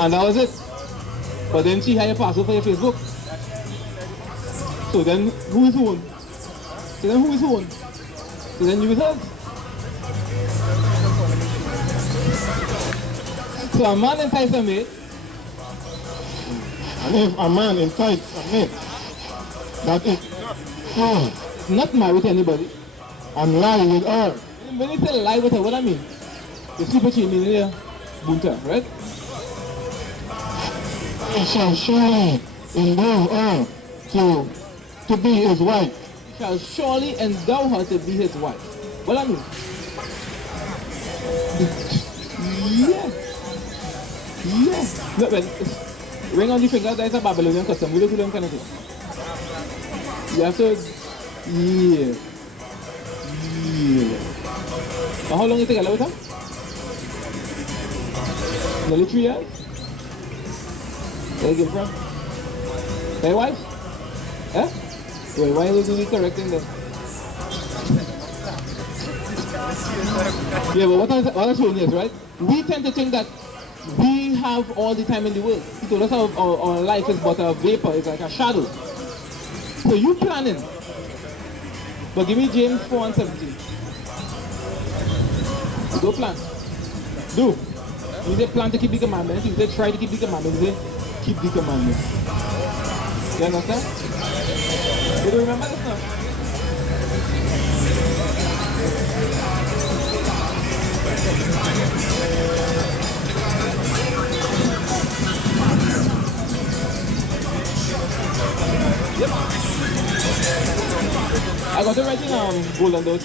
And that was it. But then she had your password for your Facebook. So then who is who? So then who is who? So then you is hers. So a man entices a mate. And if a man entices a mate that is not married to anybody and lie with her. When you say lie with her, what I mean? The super cheat mean here, bunta, right? He shall surely endow her to be his wife. He shall surely endow her to be his wife. What I mean? Yes. Yes. Look, when ring on the finger, that's a Babylonian custom. We don't do them kind of thing. You have to, yeah. Now how long you take a with her? Nearly 3 years? Where you get from? Your wife? Eh? Wait, why will you do the correcting then? Yeah, but what I'm showing is, right? We tend to think that we have all the time in the world. He told us our life is but a vapor, it's like a shadow. So you planning. But give me James 4:17. Go plan. Do. You say plan to keep the commandments. You say try to keep the commandments. You say keep the commandments. You understand? You don't remember this now? Yep. I got it right in gold on those.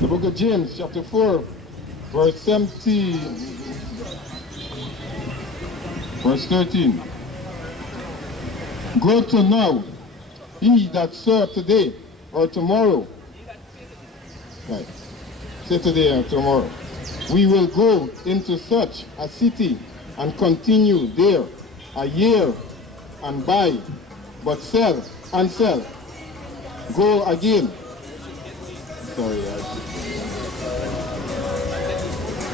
The book of James, chapter 4, verse 17, verse 13. Go to now, he that serve today or tomorrow. Right. Say today or tomorrow. We will go into such a city and continue there a year and buy, but sell and sell. Go again. Sorry,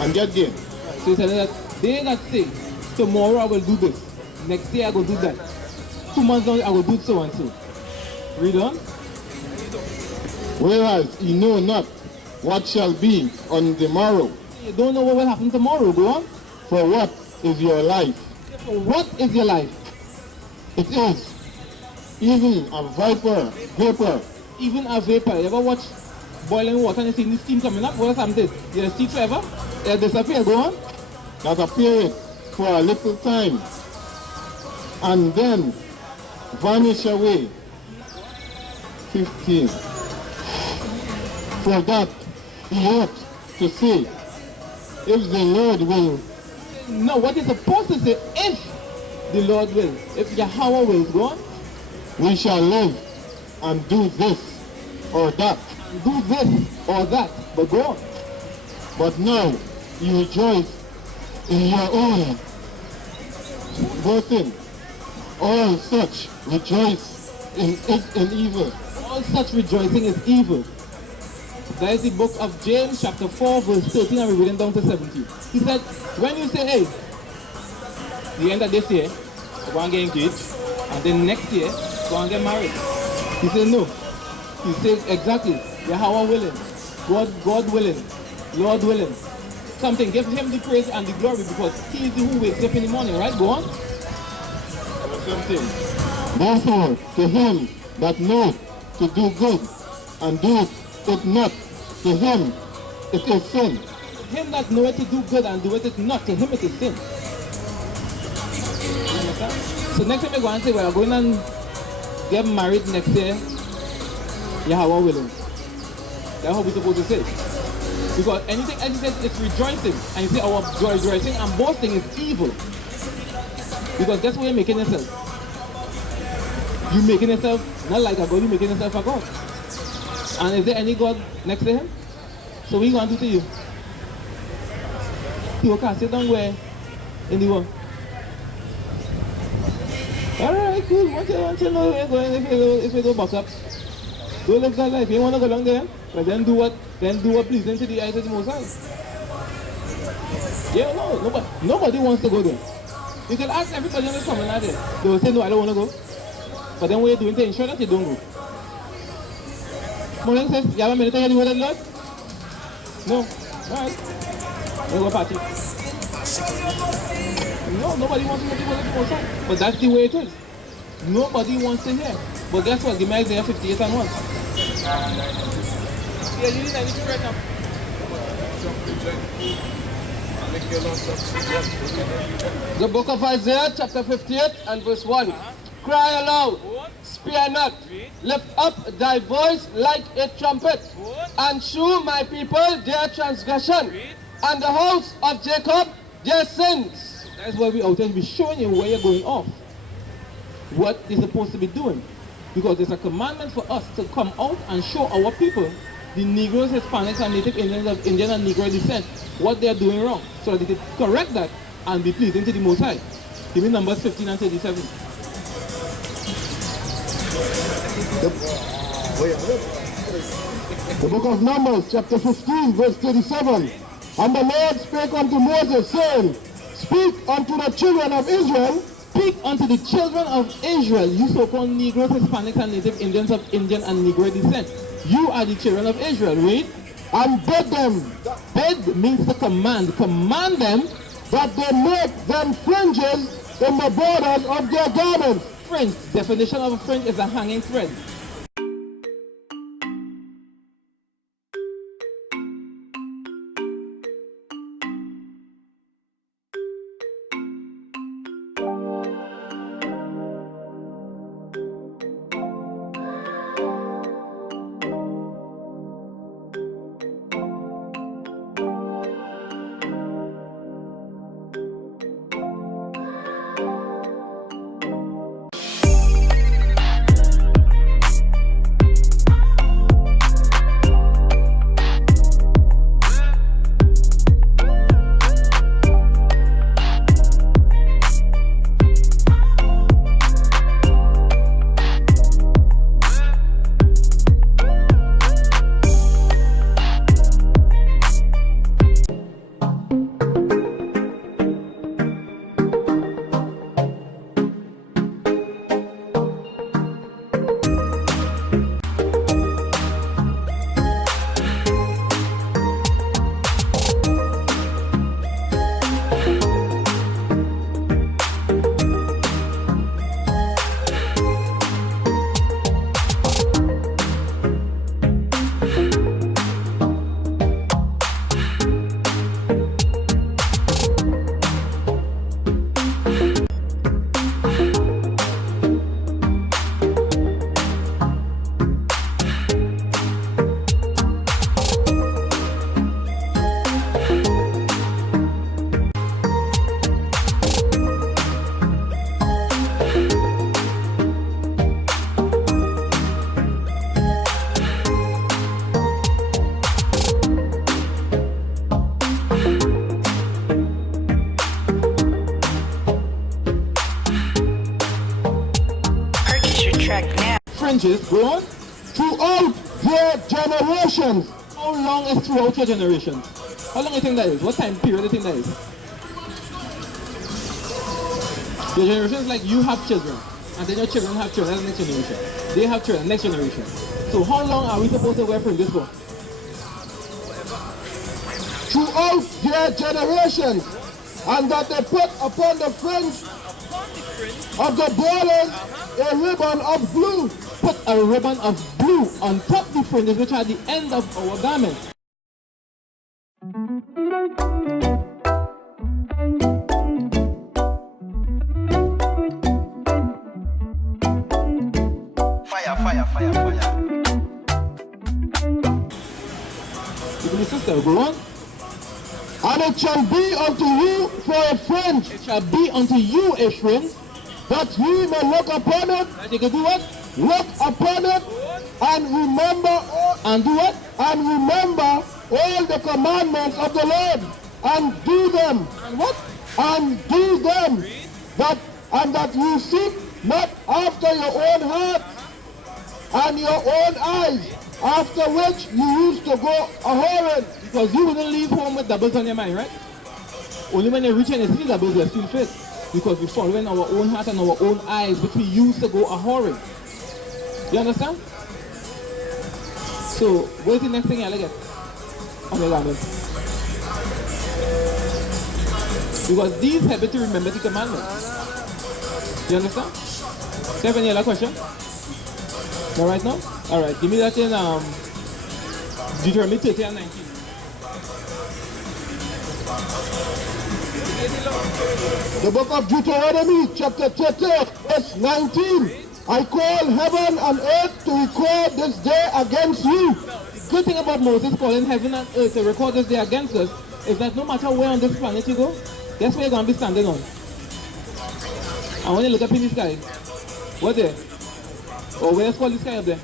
and get gain. So he said that they that say, tomorrow I will do this, next day I will do that, 2 months down I will do so and so. Read on. Whereas ye know not what shall be on the morrow. You don't know what will happen tomorrow, go on. For what is your life? For what is your life? It is even a vapor. Even a vapor. You ever watch boiling water and you see the steam coming up? What does happen this? You see forever? It disappear, go on. That appeareth for a little time and then vanish away. 15. For that he ought to say, if the Lord will. No, what is supposed to say, if the Lord will, if Yahawah will, go on. We shall live and do this or that. Do this or that, but go on. But now you rejoice in your own boasting. All such rejoice in evil. All such rejoicing is evil. That is the book of James chapter 4 verse 13 and we're reading down to 17. He said, when you say, hey, the end of this year, we're going to get engaged, and then next year, we're going to get married. He said, no. He said, exactly, Yahawah willing, God willing, Lord willing. Something, give him the praise and the glory because he is the who wakes up in the morning, right? Go on. Therefore, to him that knows to do good and doeth it not, to him it is sin. Him that knoweth to do good and doeth it not, to him it is sin. So next time we go and say, we're going and get married next year, Yahawah willing. That's how we're supposed to say. Because anything else he says it's rejoicing. And you say our rejoicing and boasting is evil. Because that's what you're making yourself. You're making yourself not like a God, you're making yourself a God. And is there any God next to him? So what are you going to do to you? You can sit down where? In the world. Alright. Alright, cool. Once you know where you're going, if you go back up, don't live that life. You want to go along there, but then do what pleasing to the eyes of the Most High. Yeah, no, nobody wants to go there. You can ask everybody on the promenade there. They will say, no, I don't want to go. But then what you're doing to ensure that you don't go. Morning says, you have a minute to get the word of the Lord? No. Alright. We'll go party. No, nobody wants to hear the word of the Most High. But that's the way it is. Nobody wants to hear. But guess what? Give me Isaiah 58 and 1. Yeah, you need anything right now. The book of Isaiah, chapter 58 and verse 1. Cry aloud, spare not, lift up thy voice like a trumpet, and shew my people their transgression, and the house of Jacob their sins. That's why we out there be showing you where you're going off. What you're supposed to be doing. Because it's a commandment for us to come out and show our people, the Negroes, Hispanics, and Native Indians of Indian and Negro descent, what they're doing wrong, so that they can correct that and be pleasing to the Most High. Give me Numbers 15 and 37. The book of Numbers, chapter 15, verse 37. And the Lord spake unto Moses, saying, Speak unto the children of Israel. Speak unto the children of Israel, you so-called Negroes, Hispanics, and Native Indians of Indian and Negro descent. You are the children of Israel, read. And bid them. Bid means to command. Command them That they make them fringes in the borders of their garments. fringe. Definition of a fringe is a hanging thread. Fringes, go on. Throughout their generations. How long is throughout your generations? How long do you think that is? What time period do you think that is? Your generation is like you have children, and then your children have children, that's the next generation. They have children, next generation. So how long are we supposed to wear fringes for? Throughout their generations, and that they put upon the fringe of the borders a ribbon of blue. Put a ribbon of blue on top the fringes, which are the end of our garment. Fire, fire, fire, fire. Give me sister, go on. And it shall be unto you for a fringe. It shall be unto you a fringe, that ye may look upon it. that you can do what? Look upon it and remember, And do what? and remember all the commandments of the Lord, and do them, And what? and do them, that you seek not after your own heart and your own eyes, after which you used to go a-whoring. Because you wouldn't leave home with doubles on your mind, right? Only when you reach and you see doubles, you're still fit. Because we're following our own heart and our own eyes, which we used to go a-whoring. You understand? So, what's the next thing you'll get on your garment? Because these help you to remember the commandments. You understand? Do you have any other question? All right now? All right, give me that in Deuteronomy 30 and 19. The book of Deuteronomy, chapter 30, verse 19. I call heaven and earth to record this day against you. The good thing about Moses calling heaven and earth to record this day against us is that no matter where on this planet you go, guess where you're going to be standing on? I want you to look up in the sky. What there? Or where's called the sky up there?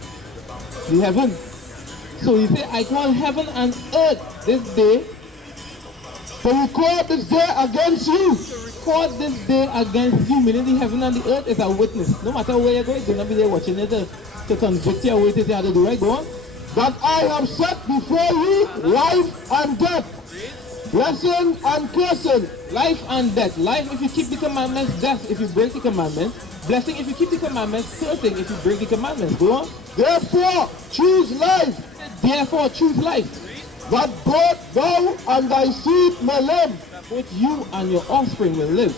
The heaven. So he said, I call heaven and earth this day to record this day against you. Record this day against you, meaning the heaven and the earth is a witness. No matter where you go, it's going to be there watching it to convict you or what you have to do, right? Go on. That I have set before you life and death, blessing and cursing. Life and death. Life if you keep the commandments, death if you break the commandments, blessing if you keep the commandments, cursing if you break the commandments. Go on. Therefore, choose life. Therefore, choose life. That both thou and thy seed may live. Both you and your offspring will live.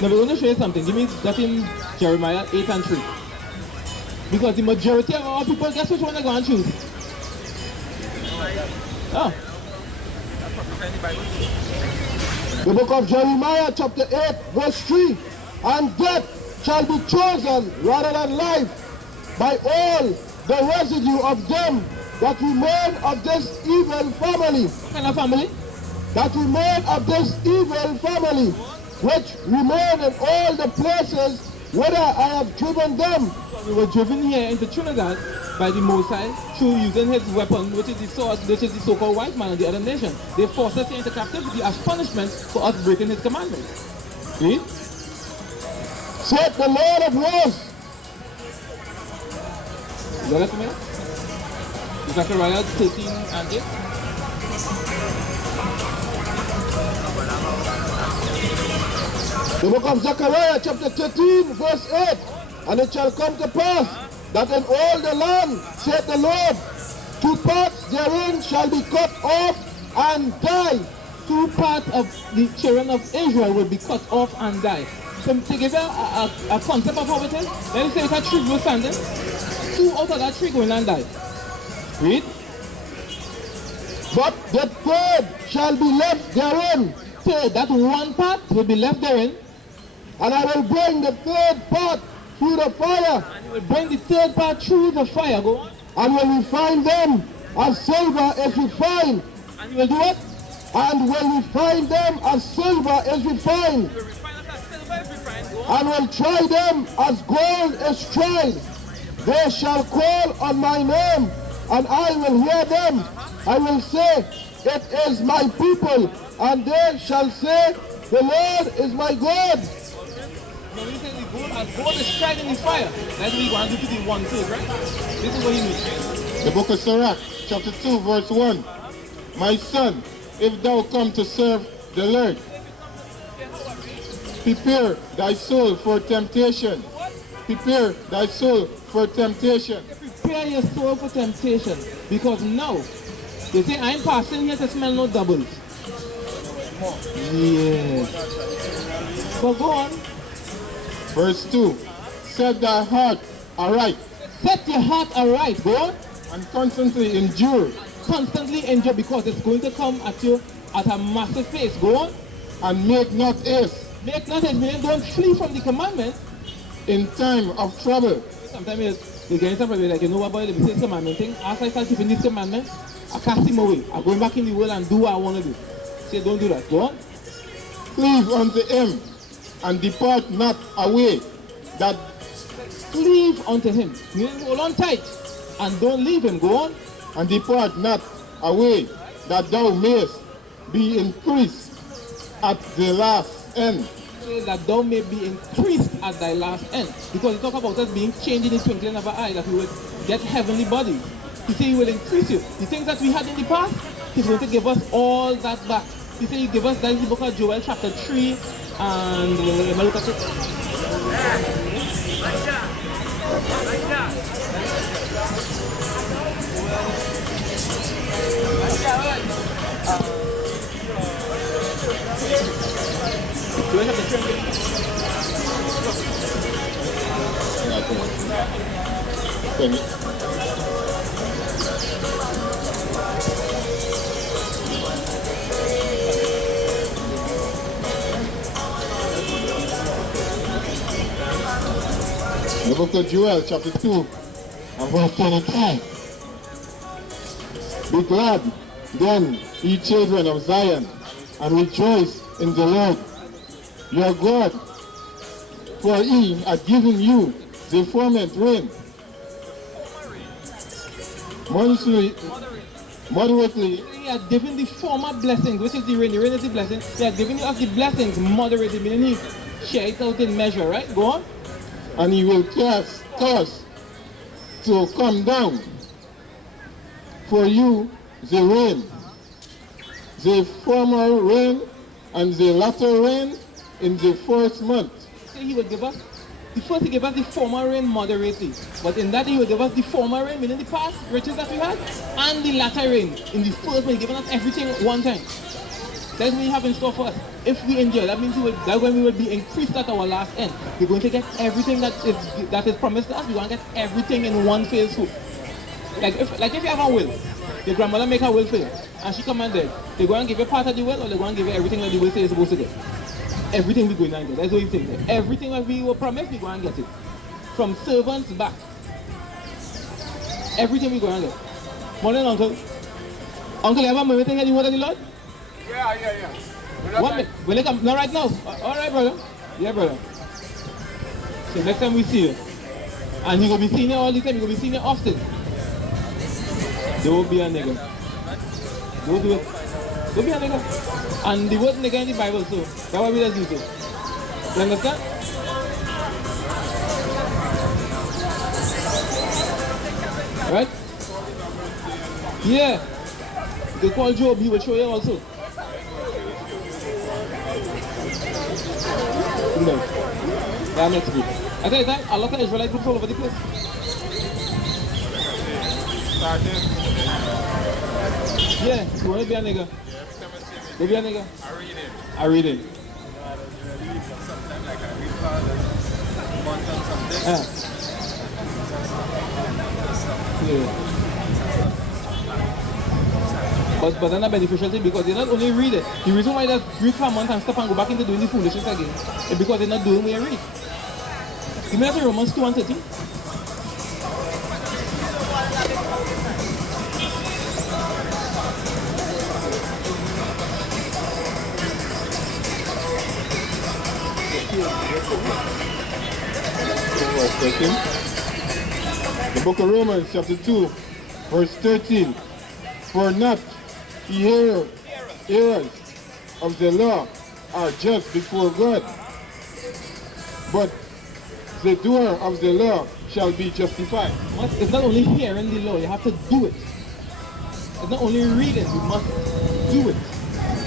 Now we're going to show you something. Give me that in Jeremiah 8 and 3. Because the majority of our people, guess which one they're going to choose? Oh. The book of Jeremiah chapter 8 verse 3. And death shall be chosen rather than life by all the residue of them that remain of this evil family. What kind of family? That remain of this evil family, which remain in all the places whither I have driven them. We were driven here into Trinidad by the Most High through using his weapon, which is the sword, which is the so-called white man and the other nation. They forced us into captivity as punishment for us breaking his commandments. Read. Said the Lord of hosts. Is that it, man? Zechariah 13 and 8. The book of Zechariah chapter 13 verse 8. And it shall come to pass that in all the land, saith the Lord, 2 parts therein shall be cut off and die. 2 parts of the children of Israel will be cut off and die. So to give you a concept of how it is, let me say if a tree was standing, 2 out of that tree going and die. Read. But the third shall be left therein. Third, that 1 part will be left therein. And I will bring the third part through the fire. And you will bring the third part through the fire. Go on. And will refine them as silver is refined. And you will do what? And will refine them as silver is refined. You will refine us as silver is refined. Go on. And will try them as gold is tried. They shall call on my name, and I will hear them. I will say, it is my people, and they shall say, the Lord is my God. Now when he says the gold is tried in the fire, that's what we want to do to the 1/3, right? This is what he means. The book of Sirach, chapter 2, verse 1. My son, if thou come to serve the Lord, prepare thy soul for temptation. Prepare thy soul for temptation. Prepare your soul for temptation. Because now, they say, I'm passing here to smell no doubles. Yeah. But go on. Verse 2. Set thy heart aright. Set your heart aright. Go on. And constantly endure. Constantly endure, because it's going to come at you at a massive pace. Go on. And make not haste. Make not haste, meaning don't flee from the commandment. In time of trouble. Sometimes you get somebody like, you know what, boy, let me say this commandment thing. After I start keeping this commandment, I cast him away. I'm going back in the world and do what I want to do. Say, don't do that. Go on. Cleave unto him and depart not away. That cleave unto him. Meaning hold on tight and don't leave him. Go on. And depart not away, that thou mayest be increased. at the last end. Say that thou may be increased at thy last end. Because he talk about us being changed in the twinkling of an eye, that we will get heavenly bodies. He said he will increase you. The things that we had in the past, he's going to give us all that back. He said he give us that in the book of Joel chapter 3 and let me look at it. Joel chapter 20. The book of Joel, chapter 2, and verse 25. Be glad, then, ye children of Zion, and rejoice in the Lord your God, for he hath given you the firmament rain. Moderately. He has given the former blessings, which is the rain. The rain is the blessing. He has given us the blessings moderately, meaning he share it out in measure, right? Go on. And he will cause to come down for you the rain, the former rain and the latter rain in the first month. So he will give us, first he gave us the former rain moderately, but in that he will give us the former rain, meaning the past riches that we had, and the latter rain in the first month, giving us everything at one time. That's what we have in store for us. If we endure, that means that when we will be increased at our last end, we're going to get everything that is promised to us. We're going to get everything in one fell swoop. Like if you have a will, your grandmother make a will for you, and she commanded, they're going to give you part of the will, or they're going to give you everything that the will says you're supposed to get. Everything we're going to get. That's what he's saying. Everything that we were promised, we're going to get it. From servants back. Everything we're going to get. Morning, Uncle. Uncle, you have a moment to hear the word of the Lord? Yeah. What? Will they come? Not right now. All right, brother. Yeah, brother. So next time we see you, and you're going to be seeing you all the time, you're going to be seeing you often. Don't be a nigga. Don't do it. Don't be a nigga. And the word nigga in the Bible, so that's why we just use it. You understand? Right? Yeah. They call Job, he will show you also. No. That next week. I tell you that, a lot of Israelite groups all over the place. Yeah, you want to be a nigga? Go be a nigga? I read it. Yeah. But that's not beneficial thing because they not only read it. The reason why they read for a month and stop and go back into doing the foolishness again is because they're not doing what you read. Give me that Romans 2:13. The book of Romans, chapter 2, verse 13. For not hearers of the law are just before God, but the doer of the law shall be justified. It's not only hearing the law, you have to do it. It's not only reading, you must do it.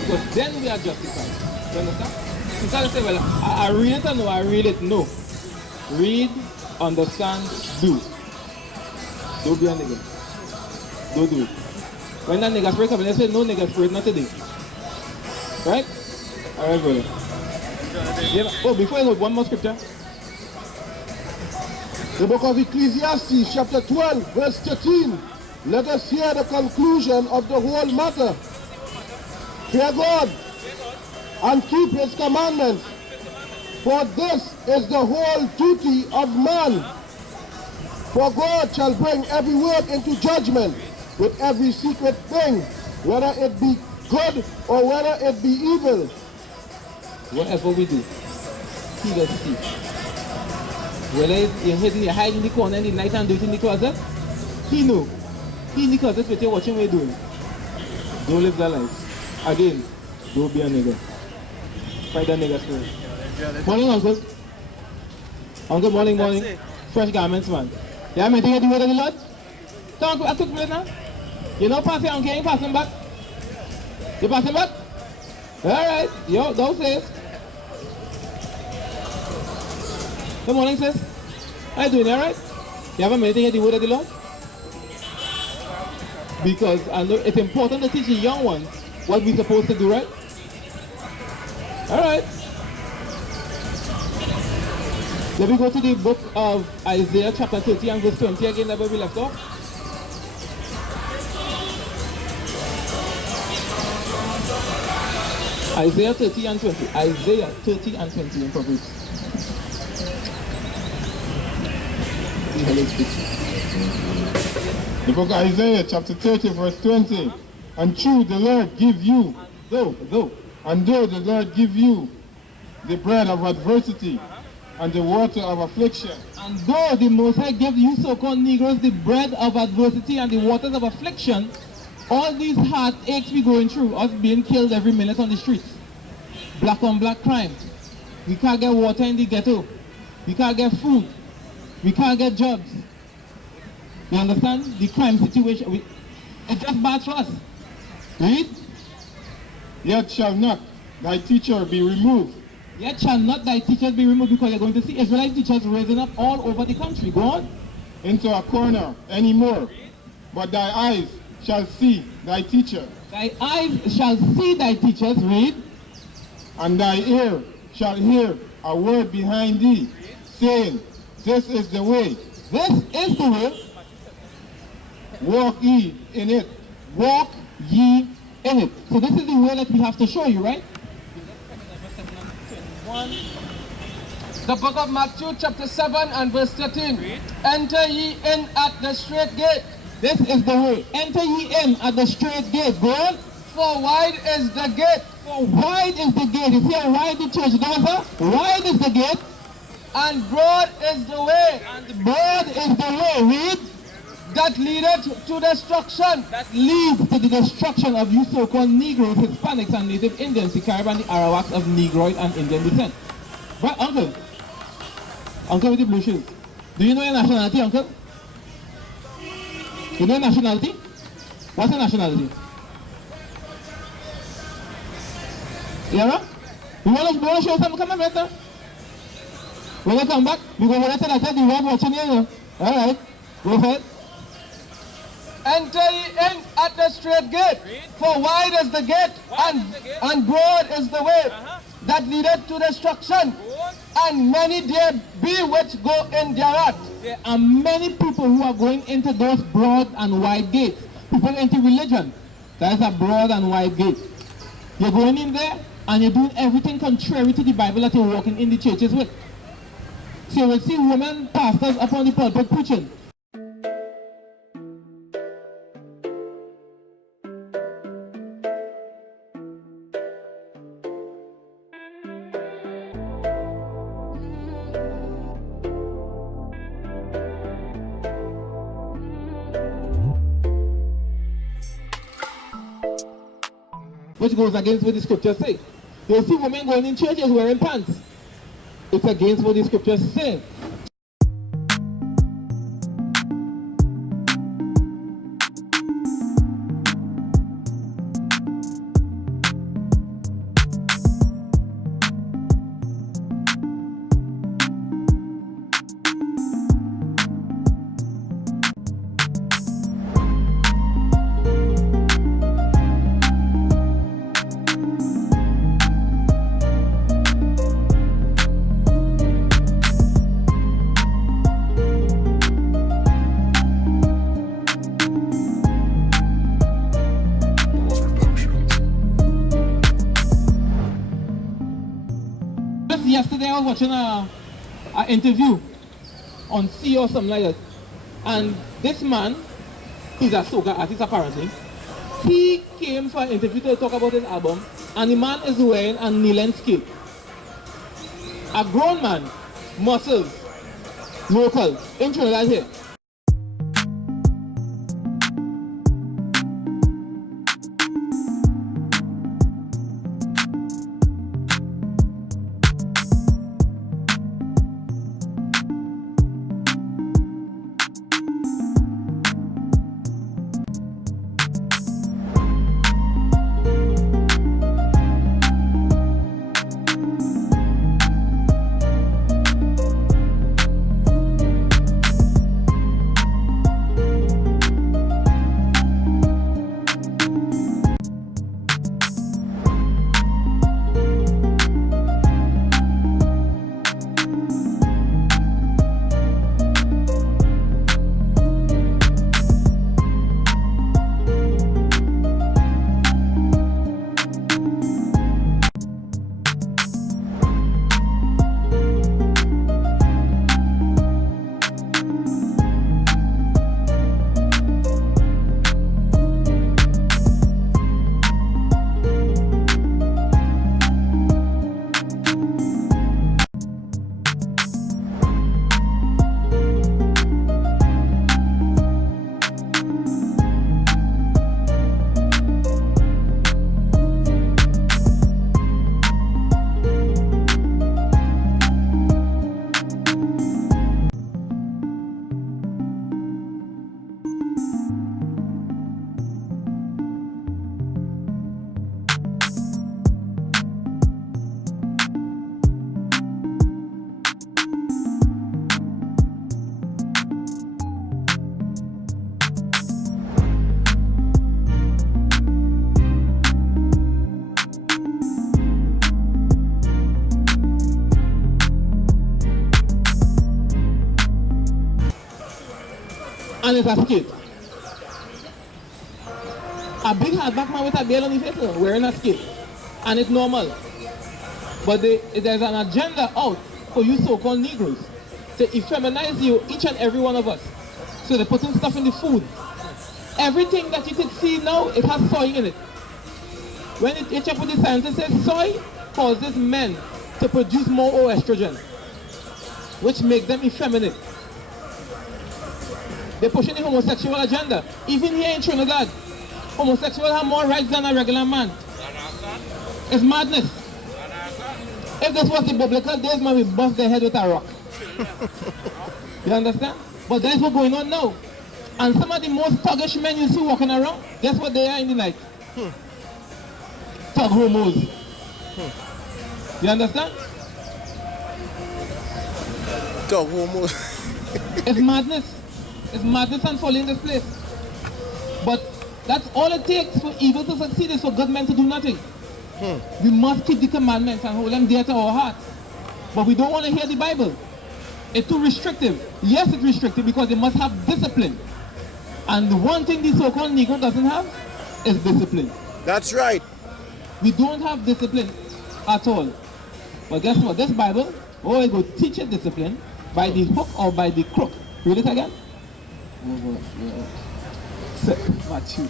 Because then we are justified. You understand? Instead of saying, well, I read it or no, I read it, no. Read, understand, do. Don't be a nigga. Don't do it. When that nigga spirit comes, they say, no nigga spirit, not today. Right? Alright, brother. Yeah, oh, before I go, one more scripture. The book of Ecclesiastes, chapter 12, verse 13. Let us hear the conclusion of the whole matter. Fear God and keep his commandments, for this is the whole duty of man. For God shall bring every work into judgment with every secret thing, whether it be good or whether it be evil. Whatever we do, he does see. Whether you're hidden, you're hiding in the corner in the night and do it in the closet, he knows. He in the closet with you watching what you're doing. Don't live that life. Again, don't be a nigga. Right there, niggas. Morning, uncle. Uncle, morning. Fresh garments, man. Yeah, I'm taking the word of the Lord. So, uncle, I took minute now. You know, pass it, uncle, you ain't passing back. You passing back? Alright, yo, don't say it. Good morning, sis. How you doing, alright? You have a minute to hear the word of the Lord? Because I know it's important to teach the young ones what we're supposed to do, right? Alright. Let me go to the book of Isaiah chapter 30 and verse 20 again, that where we left off. Isaiah 30 and 20. Isaiah 30 and 20 in Proverbs. The book of Isaiah chapter 30 verse 20. And true the Lord give you, though the Lord give you the bread of adversity and the water of affliction. And though the Most High gave you so-called Negroes the bread of adversity and the waters of affliction, all these heartaches we going through, us being killed every minute on the streets, black on black crime, we can't get water in the ghetto, we can't get food, we can't get jobs. You understand? The crime situation, it's just bad for us. Read. Yet shall not thy teacher be removed. Yet shall not thy teachers be removed, because you're going to see Israelite teachers raising up all over the country. Go on. Into a corner anymore, but thy eyes shall see thy teacher. Thy eyes shall see thy teachers. Read. And thy ear shall hear a word behind thee, saying, this is the way. This is the way. Walk ye in it. Walk ye in it. So this is the way that we have to show you, right? The book of Matthew chapter 7 and verse 13. Enter ye in at the straight gate. This is the way. Enter ye in at the straight gate. Go on. For wide is the gate. For wide is the gate. You see how wide the church does, sir? Wide is the gate. And broad is the way. And broad is the way. Read. That leadeth to destruction. That leads to the destruction of you so-called Negroes, Hispanics, and Native Indians, the Carib and the Arawaks of Negroid and Indian descent. But uncle with the blue shoes, do you know your nationality, uncle? You know your nationality? What's your nationality? Yeah, you want to show something? Come on, better. When you come back, we go over there and I tell the world watching you. Alright, go ahead. Enter ye in at the straight gate. For wide is the gate, and broad is the way that leadeth to destruction. And many there be which go in thereat. There are many people who are going into those broad and wide gates. People into religion. That is a broad and wide gate. You're going in there and you're doing everything contrary to the Bible that you're walking in the churches with. So you will see women pastors up on the pulpit preaching. Which goes against what the scriptures say. You see women going in churches wearing pants. It's against what the scriptures say. Yesterday I was watching an interview on C or something like that, and this man, he's a soca artist apparently. He came for an interview to talk about his album, and the man is wearing a knee-length skate. A grown man, muscles, local, in Trinidad here. and it's a skate. A big hardback man with a beard on his face wearing a skate. And it's normal. But there's an agenda out for you so-called Negroes to effeminize you, each and every one of us. So they're putting stuff in the food. Everything that you can see now, it has soy in it. When it check with the scientists, says soy causes men to produce more estrogen, which makes them effeminate. They're pushing the homosexual agenda. Even here in Trinidad, homosexuals have more rights than a regular man. It's madness. If this was the biblical days, man, we bust their head with a rock. You understand? But that's what's going on now. And some of the most thuggish men you see walking around, guess what they are in the night? Thug homos. You understand? Thug homos. It's madness. It's madness and folly in this place. But that's all it takes for evil to succeed, is for good men to do nothing. We must keep the commandments and hold them dear to our hearts. But we don't want to hear the Bible. It's too restrictive. Yes, it's restrictive because they must have discipline. And the one thing the so-called Negro doesn't have is discipline. That's right. We don't have discipline at all. But guess what? This Bible, oh, it will teach you discipline by the hook or by the crook. Read it again. Matthew.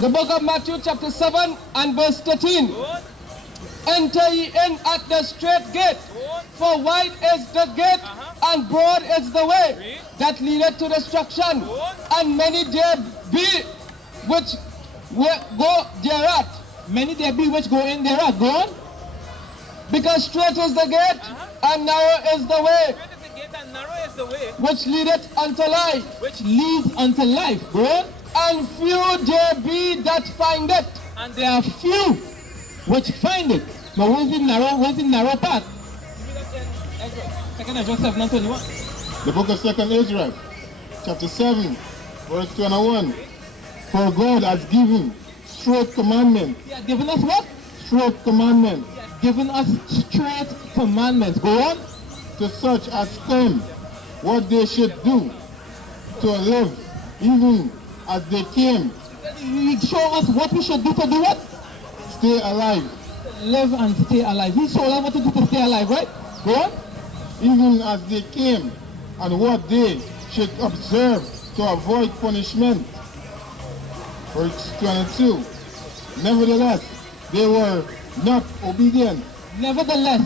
The book of Matthew chapter 7 and verse 13. Enter ye in at the straight gate, for wide is the gate and broad is the way that leadeth to destruction, and many there be which go thereat. Many there be which go in thereat. Go on. Because straight is the gate and narrow is the way And narrow is the way which leadeth unto life, which leads unto life. Go on. and few there be that find it. And there are few which find it. But where's the narrow path? Second Ezra 7:21. The book of 2nd Ezra, chapter 7, verse 21. For God has given straight commandment. He has given us what? Straight commandment. He has given us straight commandments. Go on. To such as them what they should do to live, even as they came. He show us what we should do to do what? Stay alive. Live and stay alive. He showed us what to do to stay alive, right? Go on. Even as they came, and what they should observe to avoid punishment. Verse 22. Nevertheless, they were not obedient. Nevertheless,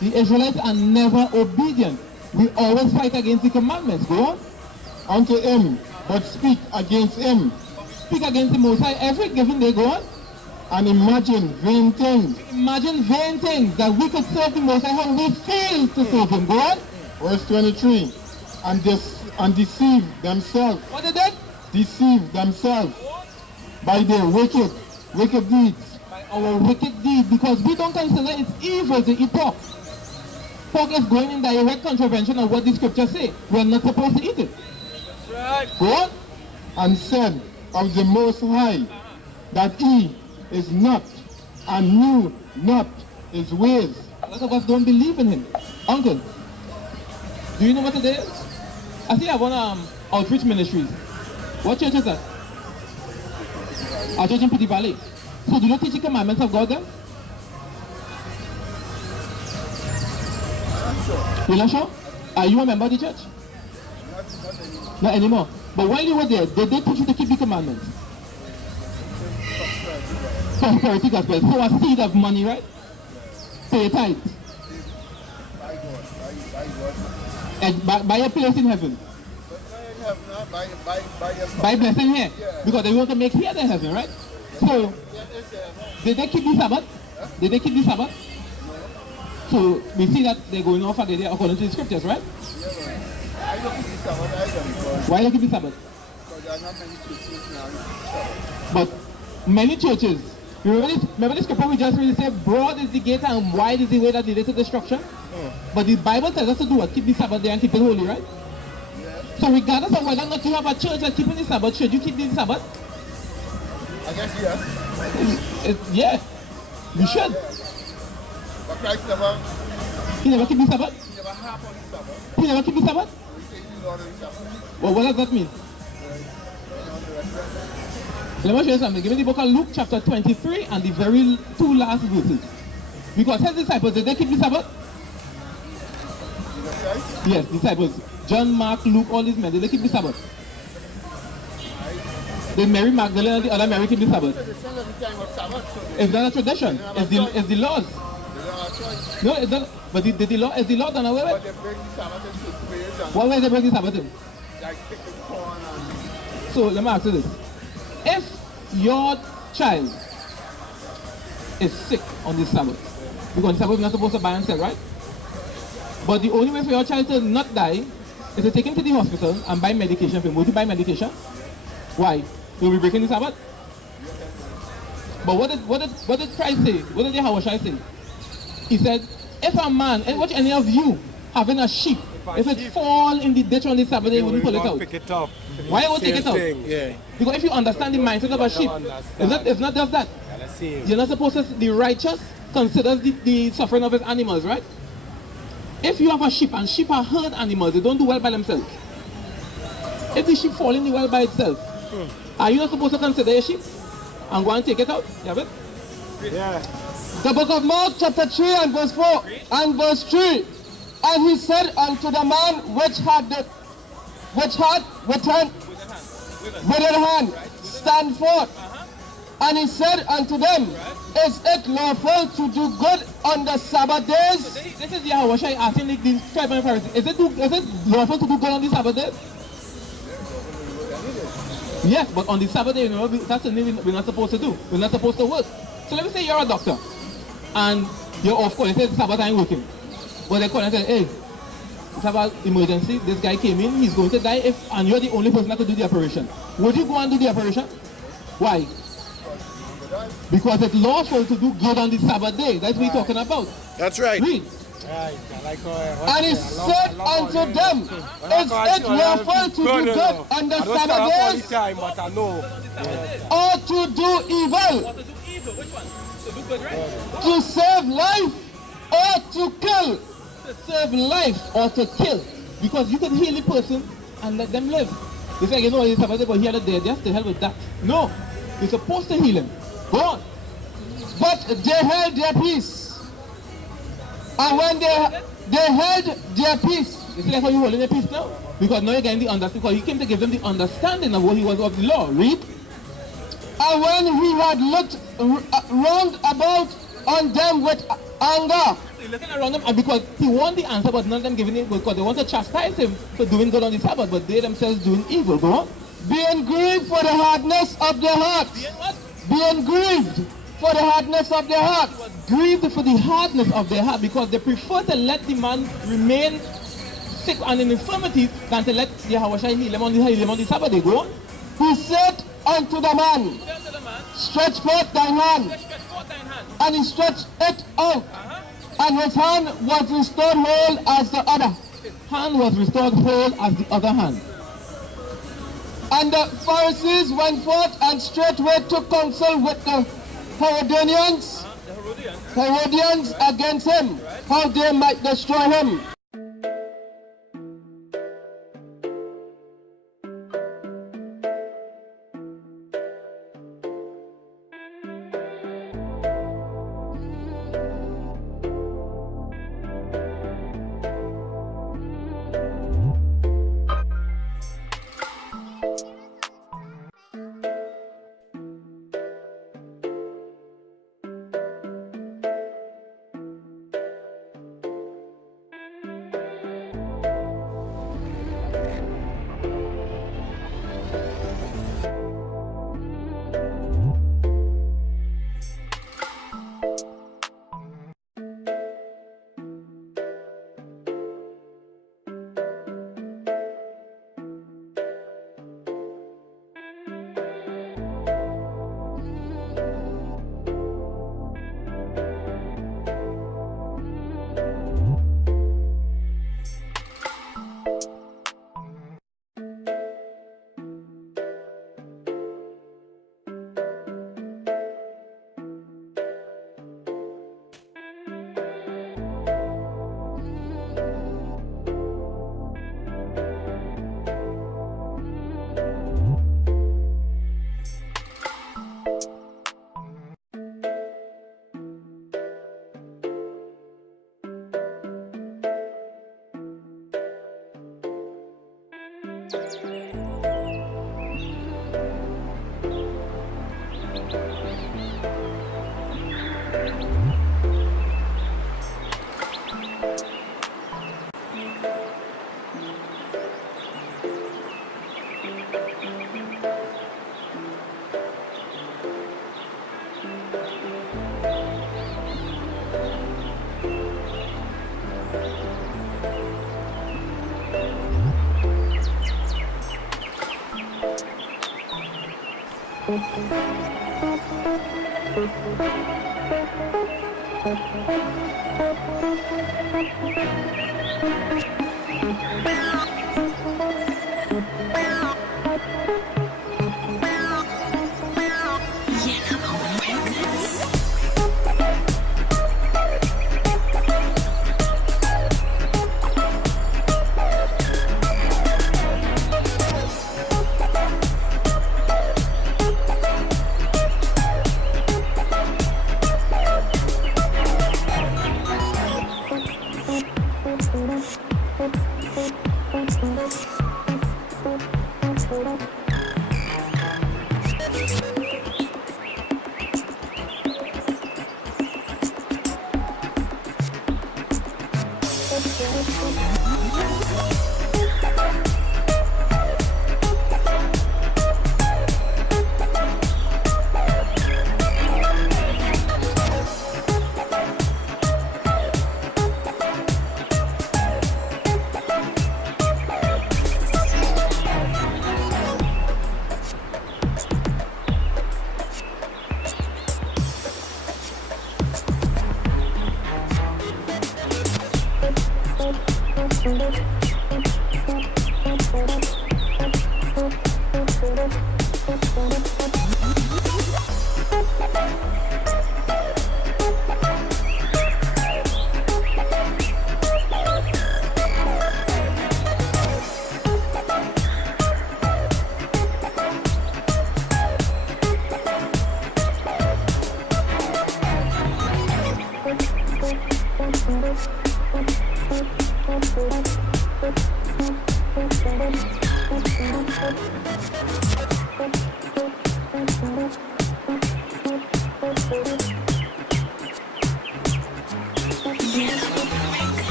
the Israelites are never obedient. We always fight against the commandments. Go on. Unto him, but speak against him. Speak against the Most High every given day. Go on. And imagine vain things. Imagine vain things that we could serve the Most High and we fail to serve Him. Go on. Verse 23. And deceive themselves. What they did? Deceive themselves by their wicked deeds. By our wicked deeds, because we don't consider it's evil to eat pork. Pork is going in direct contravention of what the scriptures say. We're not supposed to eat it. Right. Go on. And said of the Most High that He is not and knew not His ways. A lot of us don't believe in Him. Uncle, do you know what it is? I see I want outreach ministries. What church is that? Our church in Petit Valley. So do you teach the commandments of God then? You're not sure? Are you a member of the church? Not anymore. But while you were there, they did teach you to keep the commandments. Prosperity gospel. So a seed of money, right? Pay your tithe. And buy a place in heaven. Buy blessing here. Because they want to make here the heaven, right? So, did they keep the Sabbath? Did they keep the Sabbath? So, we see that they're going off according to the scriptures, right? I don't keep the Sabbath either. Why don't you keep the Sabbath? Because there are not many churches now. But many churches, remember the scripture we just really said, broad is the gate and wide is the way that leads to destruction? But the Bible tells us to do what? Keep the Sabbath there and keep it holy, right? So regardless of whether or not you have a church that's keeping the Sabbath, should you keep the Sabbath? I guess yes. Yeah, you should. But Christ never He never keep the Sabbath? half on the Sabbath. He never keep the Sabbath? He says you Well, what does that mean? Let me show you something. Give me the book of Luke chapter 23 and the very two last verses. Because his disciples, did they keep the Sabbath? Yes, disciples. John, Mark, Luke, all these men, did they keep the Sabbath? Did Mary Magdalene and the other Mary keep the Sabbath? It's not a tradition. It's the laws. No, it's not. But is the law done away with? What way they break the Sabbath in? So let me ask you this. If your child is sick on this Sabbath, because the Sabbath is not supposed to buy and sell, right? But the only way for your child to not die is to take him to the hospital and buy medication for him. Would you buy medication? Why? You'll be breaking the Sabbath? But what did Christ say? What did Yahawashi say? He said, if a man, and watch any of you having a sheep, if it fall in the ditch on the Sabbath, you wouldn't pull it out. Pick it up. Why you won't take it out? Yeah. Because if you understand the mindset of a sheep, it's not just that. You're not supposed to, the righteous considers the suffering of his animals, right? If you have a sheep, and sheep are herd animals, they don't do well by themselves. If the sheep fall in the well by itself, are you not supposed to consider a sheep and go and take it out? You have it? Yeah. The book of Mark chapter 3 and verse 4 and verse 3. And he said unto the man which had withered hand, stand forth. And he said unto them, is it lawful to do good on the Sabbath days? This is Yahawashi asking the tribal Pharisees, is it lawful to do good on the Sabbath days? Yes, but on the Sabbath day, you know, that's the thing we're not supposed to do. We're not supposed to work. So let me say you're a doctor, and you're off call. You say Sabbath ain't working. But they call and say, hey, it's about emergency. This guy came in, he's going to die, and you're the only person that could do the operation. Would you go and do the operation? Why? Because it's lawful to do good on the Sabbath day. That's what we're talking about. That's right. Read. And he said unto them, is it lawful to do good on the Sabbath days? Or to do evil? Which one? To do good, right? To save life or to kill? To save life or to kill. Because you can heal the person and let them live. They say, you know, it's Sabbath day, but he had a dead. Yes, to hell with that. No. You're supposed to heal him. Go on. But they held their peace. And when they held their peace, you see, that's why you're holding their peace now? Because now you're getting the understanding. Because he came to give them the understanding of what he was of the law. Read. And when he had looked round about on them with anger. He's looking around them, and because he want the answer, but none of them giving it, because they want to chastise him for doing good on the Sabbath, but they themselves doing evil. Go on. Being grieved for the hardness of their heart. Being what? Being grieved for the hardness of their heart. Grieved for the hardness of their heart, because they prefer to let the man remain sick and in infirmity than to let Yahawashi heal him on the Sabbath day. Go on. He said unto the man, stretch forth thine hand. And he stretched it out. And his hand was restored whole as the other. His hand was restored whole as the other hand. And the Pharisees went forth and straightway took counsel with the Herodians against him, how they might destroy him.